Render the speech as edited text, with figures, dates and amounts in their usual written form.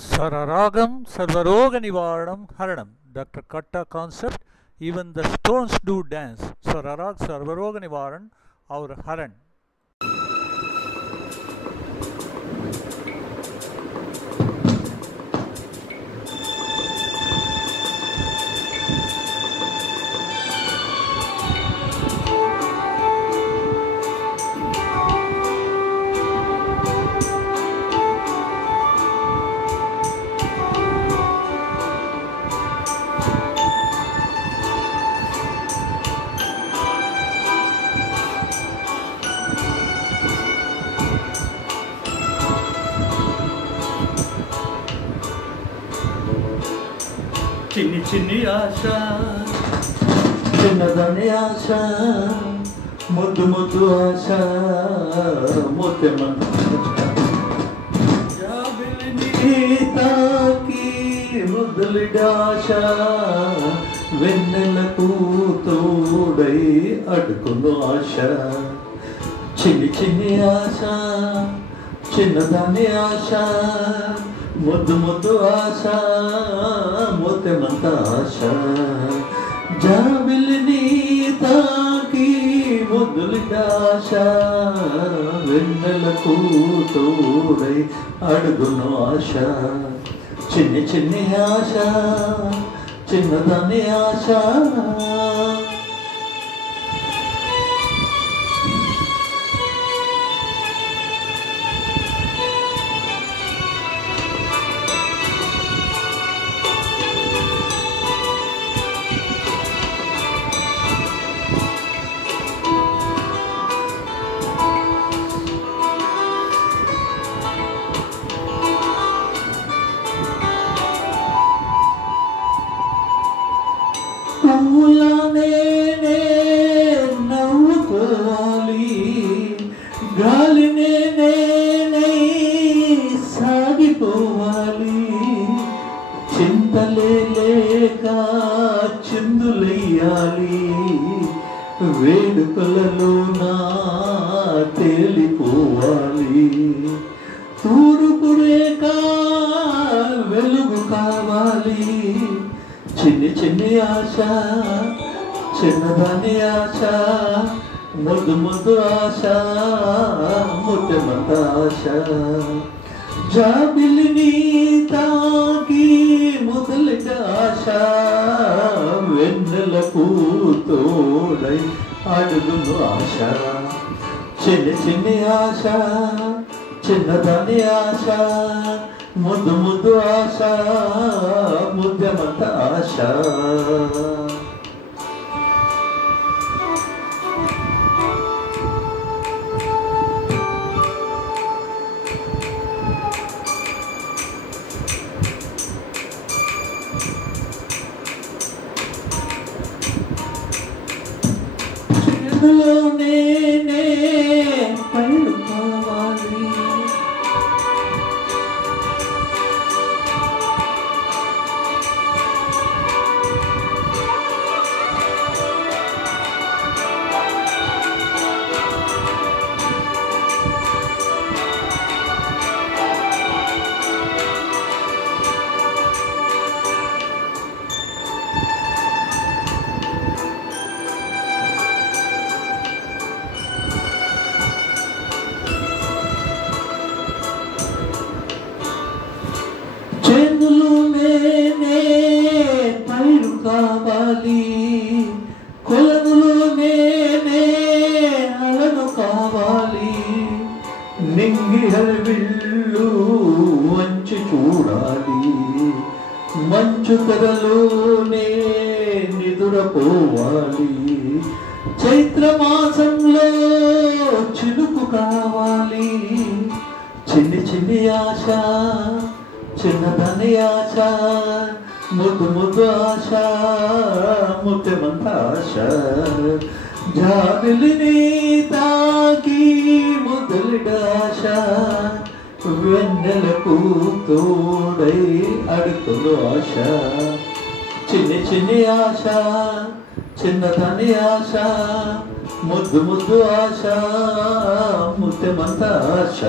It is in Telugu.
Sararagam Sarvaroga Nivaranam Haranam. Dr. Katta concept. Even the stones do dance. Sararag Sarvaroga Nivaran or Haran. చిన్ని చిన్ని ఆశ చిన్నదాని ఆశ ముద్దు ముద్దు ఆశ ముత్తెమంత జాబిలిని తాకి ముద్దులిడాశ వెన్నెలకు తోడై అడుకును ఆశ చిన్ని చిన్ని ఆశ చిన్నదాని ఆశ ముద్దు ముద్దు ఆశ ముత్తెమంత ఆశ జాబిలిని తాకి ముద్దులిడాశ వెన్నెలకు తోడై అడుగును ఆశ చిన్ని చిన్ని ఆశ చిన్నదాని ఆశ పువ్వులానే నవ్వుకోవాలి గాలినే నేనై సాగిపోవాలి చింతలే లేక చిందులెయ్యాలి వేడుకలలో నా తేలిపోవాలి తూర్పు రేఖ వెలుగు కావాలి చిన్ని చిన్ని ఆశ చిన్నదాని ఆశ ముద్దు ముద్దు ఆశ ముత్తెమంత ఆశ జాబిలిని తాకి ముదలిట ఆశ వెన్నెలకు తోడై అడుగును ఆశ చిన్ని చిన్ని ఆశ చిన్నదాని ఆశ ముద్దు ముద్దు ఆశ ముద్దెమంత ఆశ చేతులోనే పైరు కావాలి చేతులోనే పైరు కావాలి కొలనులోనే అలను కావాలి నింగి హరివిల్లు వంచి చూడాలి మంచు తెరలోనే నిదురపోవాలి చైత్రమాసంలో చినుకు కావాలి చిన్ని చిన్ని ఆశ చిన్నదాని ఆశ ముద్దు ముద్దు ఆశ ముత్తెమంత ఆశ జాబిలిని తాకి ముద్దులిడాశ వెన్నెలకు తోడై అడుగును ఆశ చిన్ని చిన్ని ఆశ చిన్నదాని ఆశ ముద్దు ముద్దు ఆశ ముత్తెమంత ఆశ